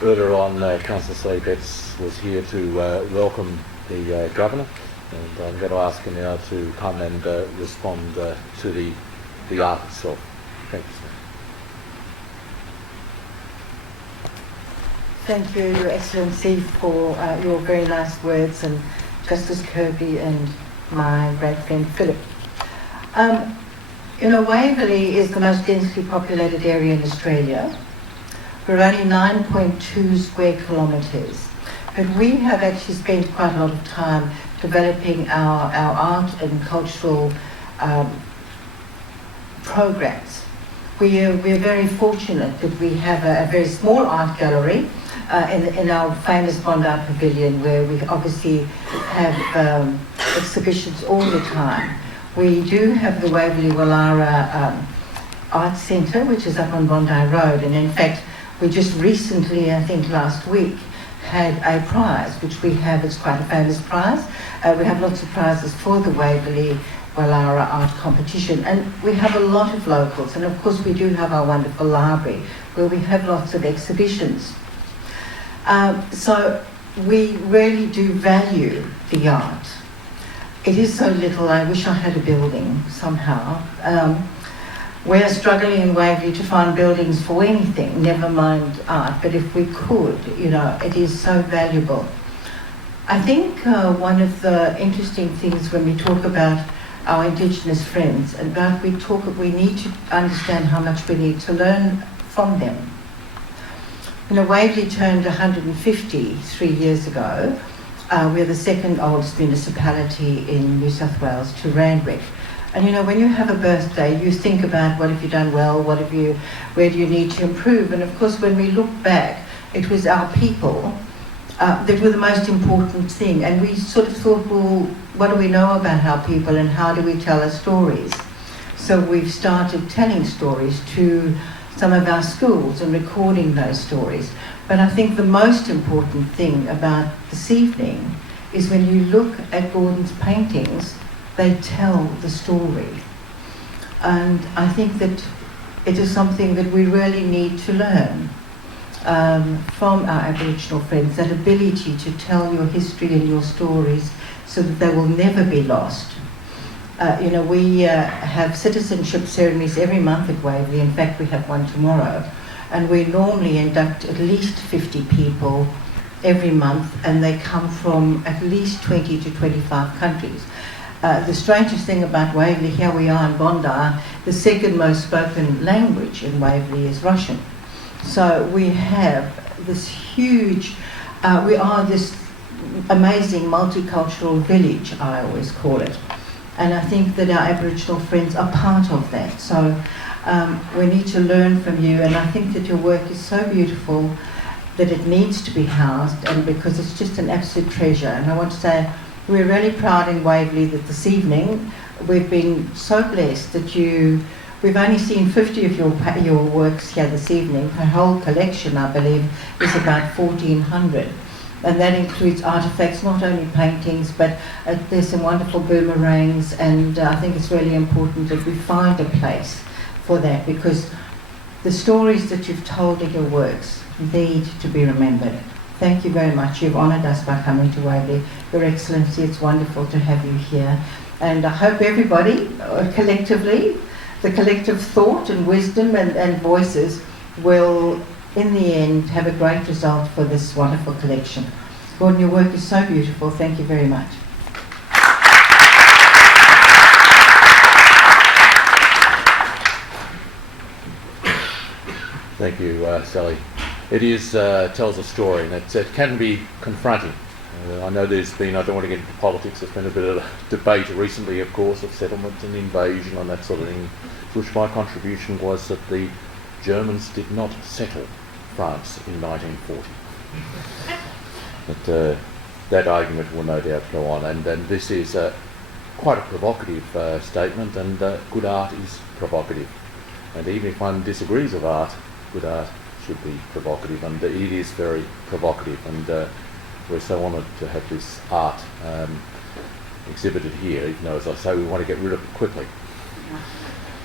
Earlier on, Councillor Sleepets was here to welcome the Governor, and I'm going to ask him now to come and respond to the art itself. Thank you, sir. Thank you, Your Excellency, for your very nice words, and Justice Kirby and my great friend Philip. Waverley is the most densely populated area in Australia. We're only 9.2 square kilometres, but we have actually spent quite a lot of time developing our art and cultural programs. We're very fortunate that we have a very small art gallery in our famous Bondi Pavilion, where we obviously have exhibitions all the time. We do have the Waverley Wallara Art Centre, which is up on Bondi Road, and in fact we just recently, I think last week, had a prize, which we have. It's quite a famous prize. We have lots of prizes for the Waverley Wallara Art Competition, and we have a lot of locals, and of course we do have our wonderful library where we have lots of exhibitions. So we really do value the art. It is so little. I wish I had a building somehow. We're struggling in Waverley to find buildings for anything, never mind art, but if we could, it is so valuable. I think one of the interesting things when we talk about our Indigenous friends, we need to understand how much we need to learn from them. Waverley turned 150 3 years ago. We're the second oldest municipality in New South Wales to Randwick. And when you have a birthday, you think about what have you done well, where do you need to improve? And of course, when we look back, it was our people that were the most important thing. And we sort of thought, well, what do we know about our people and how do we tell our stories? So we've started telling stories to some of our schools and recording those stories. But I think the most important thing about this evening is when you look at Gordon's paintings, they tell the story. And I think that it is something that we really need to learn from our Aboriginal friends, that ability to tell your history and your stories so that they will never be lost. We have citizenship ceremonies every month at Waverley. In fact, we have one tomorrow. And we normally induct at least 50 people every month, and they come from at least 20 to 25 countries. The strangest thing about Waverley, here we are in Bondi, the second most spoken language in Waverley is Russian. So we have this huge, we are this amazing multicultural village, I always call it. And I think that our Aboriginal friends are part of that. So we need to learn from you, and I think that your work is so beautiful that it needs to be housed, and because it's just an absolute treasure. And I want to say, we're really proud in Waverley that this evening we've been so blessed that we've only seen 50 of your works here this evening. Her whole collection, I believe, is about 1,400. And that includes artefacts, not only paintings, but there's some wonderful boomerangs, and I think it's really important that we find a place for that, because the stories that you've told in your works need to be remembered. Thank you very much. You've honoured us by coming to Waverley. Your Excellency, it's wonderful to have you here. And I hope everybody, collectively, the collective thought and wisdom and voices will, in the end, have a great result for this wonderful collection. Gordon, your work is so beautiful. Thank you very much. Thank you, Sally. It tells a story, and it can be confronting. I know there's been, I don't want to get into politics, there's been a bit of a debate recently, of course, of settlement and invasion and that sort of thing, to which my contribution was that the Germans did not settle France in 1940. But that argument will no doubt go on, and this is quite a provocative statement, and good art is provocative. And even if one disagrees with art, good art should be provocative, and it is very provocative, and we're so honoured to have this art exhibited here, even though, as I say, we want to get rid of it quickly.